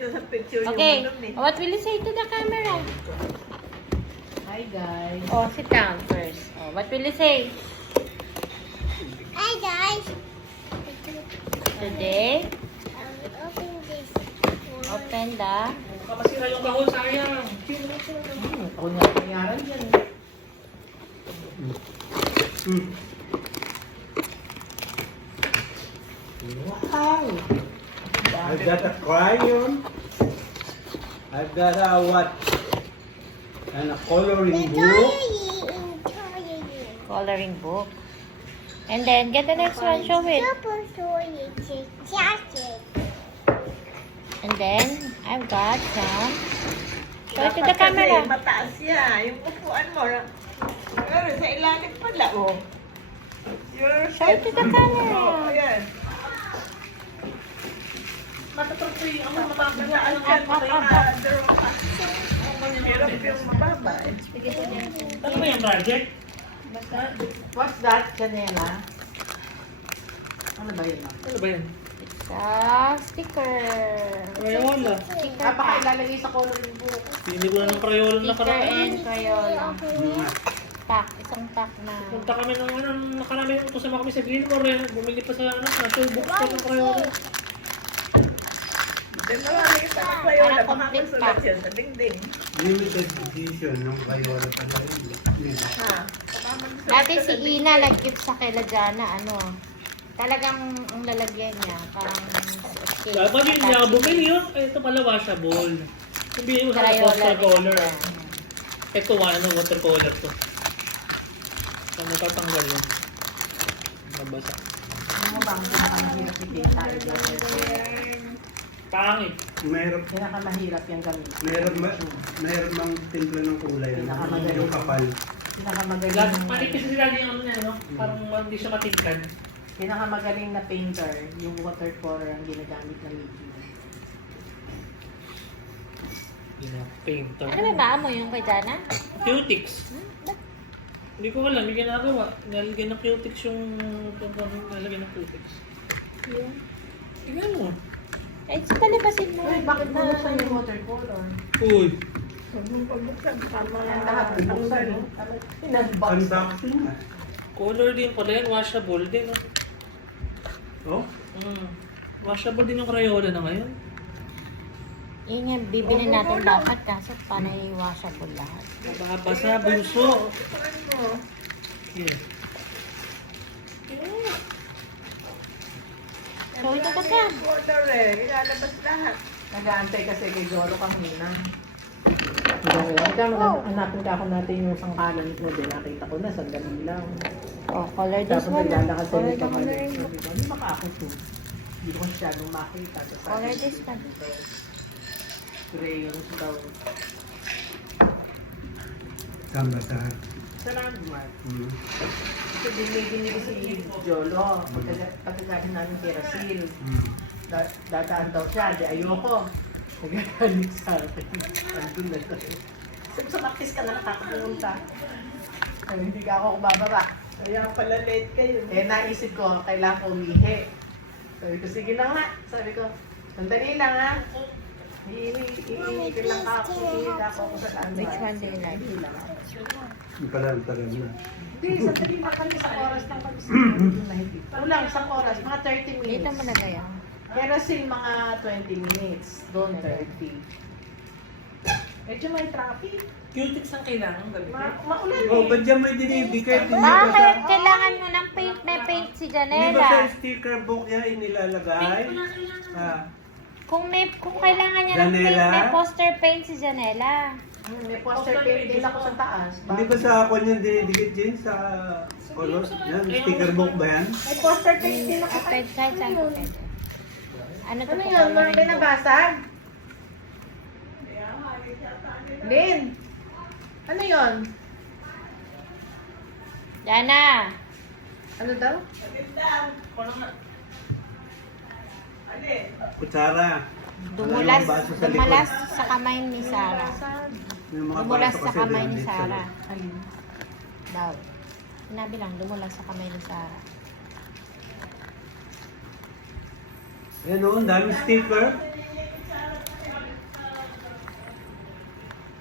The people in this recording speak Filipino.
ito sa picture Okay, yung ano what will you say to the camera? Hi guys. Oh, sit down first. Oh, what will you say? Hi guys. Today, Open this. open the... Kapasira yung kahon, sayang. Ako nga nangyari yan. Wow! I've got a crayon. I've got a what? And a coloring book. coloring book. And then, get the next one, show it. And then, I've got some... Show it to the camera. Kasi mataas siya. Yung upuan mo. Pero sa ilalim pala, oh. Show it to the camera. Oh, ayan. Matatrapay, ang mataas na Mataas yan. Mahirap yung mababa. Ano ba yung project? What's that, Chanela? Ano ba yun? Ano ba yan? It's a sticker. Crayola. Sticker Baka pack. ilalagay sa coloring book. Hindi ko na ng Crayola na Sticker and karaan. Crayola. Pack. Isang pack na. Punta kami ng ano, nakarami yung utusan kami sa Greenmore eh. Bumili pa sa ano, natural bookstore ng Crayola. Dalawa na kita ng kayo na Para baka complete masulat pack. yan sa dingding. Limited edition ng Crayola pala yun. Ha? Baka magsulat Dati ka si sa dingding. Ina nag-gift sa kay Jana, ano, talagang ang lalagyan niya, parang cake. Dapat yun niya, bumili yun. Eh, ito pala washable. Sabihin mo sa Crayola watercolor. rin. Ito, ano, watercolor to. So, matatanggal yun. Mabasa. Ano mo ba ang pinakamahirap ipinta? Pangit. Mayroon Pinakamahirap yung gamit. mayroon mang timpla ng kulay. Pinakamagaling. Yung kapal. Pinakamagaling. Manipis sila din yung ano niya, no? Parang hindi siya matingkad. Pinakamagaling na painter, yung watercolor ang ginagamit ng medium. Painter. Ano ba ba mo yung kay Jana? Cutix. Hindi ko alam, may ginagawa. Nalagyan ng cutix yung... Nalagyan ng cutix. Tingnan mo. Eh, palibasin mo. Uy, bakit mo sa yung watercolor? Uy. Huwag mong pagbuksag. Tama Yan lahat binuksan, no? Pinag-box. Conduction nga. Color din pala yan. Washable din. Oh? Washable din yung Crayola na ngayon. Yun yung bibili natin dapat kaso panay washable lahat. Nababasa, bunso. Upuan mo. Yeah. Show it to the cam. Color eh. Ilalabas lahat. Nag-aantay kasi kay Jolo kanina. Hanapin ka ako natin yung sangkalan mo din. Nakita ko na, sandali lang. Oh, color this Tapos one. naglalakad tayo Color sa the coloring book. Ano baka ako to? Hindi ko masyadong makita. Color this one. Crayons daw. Kambasahan. Sa landmark. Hmm. So, binili si Jolo. Pagkagaling namin kay Rasil. Hmm. Dadaan daw siya. Di ayoko. Nagagalit sa akin. Andun na tayo. Sabi sa makis ka na nakakapunta. Sabi, hindi ka ako bababa. Kaya pala late kayo. Eh, naisip ko, kailangan ko umihi. Sabi ko, sige lang nga. Sabi ko, sandali lang ha. Iihi lang ako. Iihi ako sa landmark. Which one do you like? Hindi lang. Yung pala ang tagal na. Hindi, sandali lang kami sa oras lang kami sa Kulang, isang oras, mga 30 minutes. Dito mo na kaya. Pero sin mga 20 minutes, doon 30. Medyo may traffic. Cutix ang kailangan gamitin. Maulan Oh, ba't dyan may dinibigay? Bakit? Kailangan mo ng paint. May paint si Hindi ba sa Janela. sticker book yan inilalagay? Kung kailangan niya ng paint, Janela? may poster paint si Janela. May poster paint din ako sa taas. Hindi ba sa ako niyan dinidikit din sa color? Yan, sticker book ba yan? May poster paint din ako. Pwede kahit saan po pwede. Ano to Ano po? yun? Mga pinabasag? Lin! Ano yun? Jana! Ano daw? Kutsara. Dumulas, Ano yung baso sa likod? dumulas sa kamay ni Sarah. Yung mga Dumulas baso sa kasi kamay ni dito. Sarah. Alin? Daw. Sinabi lang, dumulas sa kamay ni Sarah. Ayan o, ang daming sticker.